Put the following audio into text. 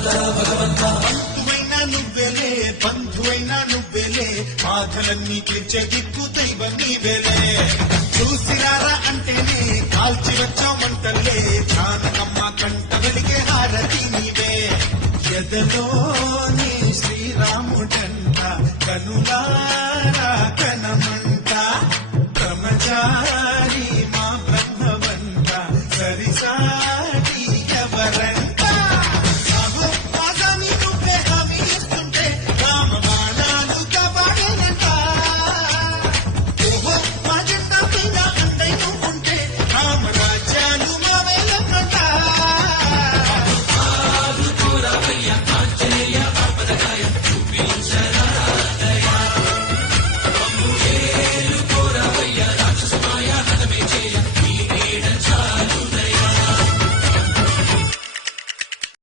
బంధువైనా నువ్వెలే బంధువైనా నువ్వెలే బాధలన్నీ తీర్చే దిక్కు దైవం నీవెలే చూసిరారా అంటేనే కాల్చి వచ్చామంటలే జానకమ్మ కంట వెలిగే హారతి నీవే ఎదలో